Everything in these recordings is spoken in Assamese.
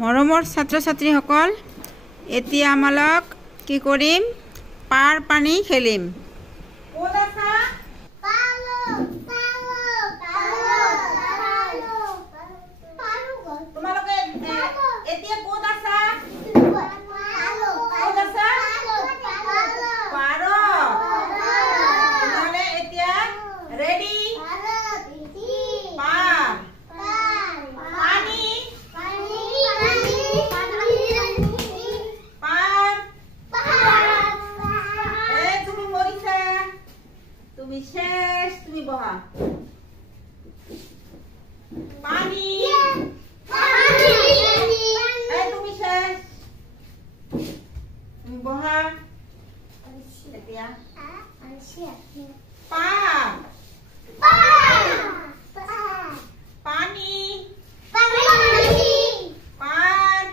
মৰমৰ ছাত্ৰ ছাত্ৰীসকল, এতিয়া আমালোক কি কৰিম? পাৰ পানী খেলিম। ক'ত আছা? তোমালোকে এতিয়া ক'ত আছা? ক'ত আছা? পাৰত। নহ'লে এতিয়া ৰেডি? পাৰ পানী তুমি মৰিছা, তুমি শেষ, তুমি বহা। পানী তুমি শেষ, তুমি বহা। এতিয়া পাৰ পানী পাৰ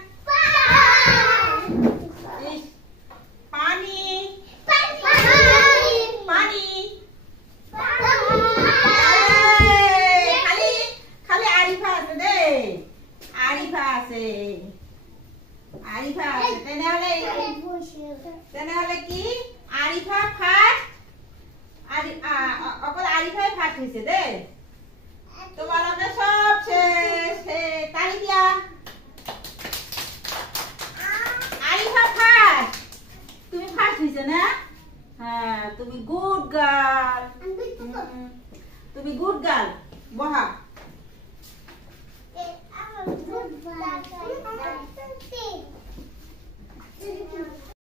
পানী পানী খালি আৰিফা আছে দেই, আৰিফা আছে, আৰিফা আছে। তেনেহলে কি আৰিফা ফাৰ্ষ্ট, অকল আৰিফাই ফাৰ্ষ্ট হৈছে দেই। তোমালোকে সব শেষ। তালি দিয়া। আরিফা ফার্স্ট, তুমি ফার্স্ট হইছে না? হ্যাঁ, তুমি গুড গার্ল, তুমি গুড গার্ল। বহা।